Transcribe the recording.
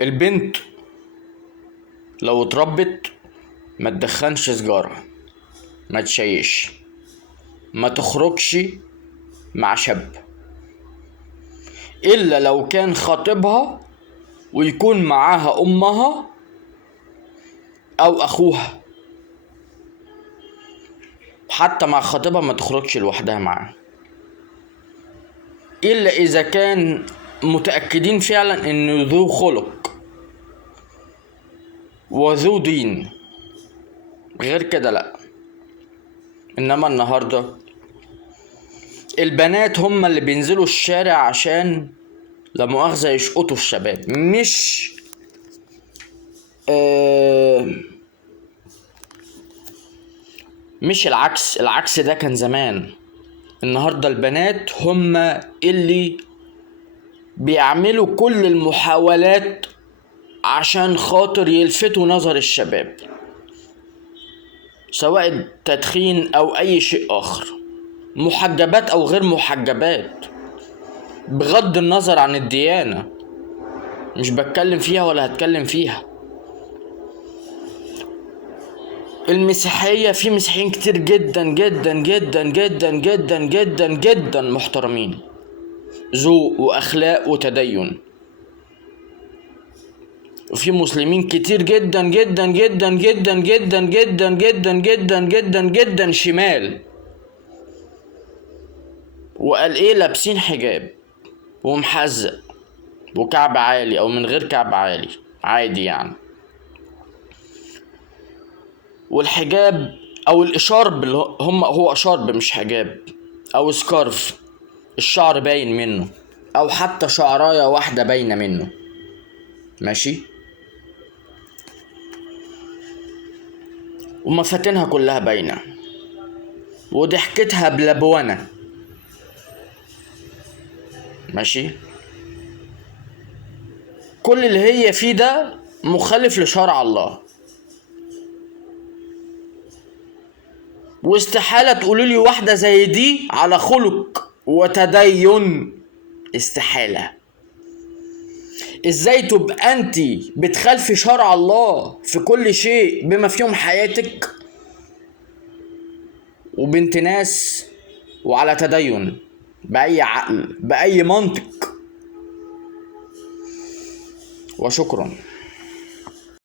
البنت لو اتربت ما تدخنش سجارة، ما تشيش، ما تخرجش مع شاب الا لو كان خاطبها ويكون معاها امها او اخوها. حتى مع خطيبها ما تخرجش لوحدها معاه الا اذا كان متأكدين فعلا انه ذو خلق وذو دين، غير كده لا. انما النهاردة البنات هم اللي بينزلوا الشارع عشان لا مؤاخذة يشقطوا الشباب، مش العكس ده كان زمان. النهاردة البنات هم اللي بيعملوا كل المحاولات عشان خاطر يلفتوا نظر الشباب، سواء التدخين او اي شيء اخر، محجبات او غير محجبات، بغض النظر عن الديانة. مش بتكلم فيها ولا هتكلم فيها. المسيحية في مسيحيين كتير جدا جدا جدا جدا جدا جدا جدا محترمين، ذوق واخلاق وتدين. وفي مسلمين كتير جدا جدا جدا جدا جدا جدا جدا جدا جدا جدا شمال، وقال ايه، لابسين حجاب ومحزق وكعب عالي او من غير كعب عالي عادي يعني. والحجاب او الاشارب اللي هو اشارب مش حجاب، او سكارف الشعر باين منه، او حتى شعرايه واحده باينه منه، ماشي، ومفاتنها كلها باينه، وضحكتها بلبونه، ماشي. كل اللي هي فيه ده مخالف لشرع الله، واستحالة تقولولي واحدة زي دي على خلق وتدين، استحالة. ازاي تبقى انتي بتخالفي شرع الله في كل شيء بما فيهم حياتك، وبنت ناس وعلى تدين، بأي عقل بأي منطق؟ وشكرا.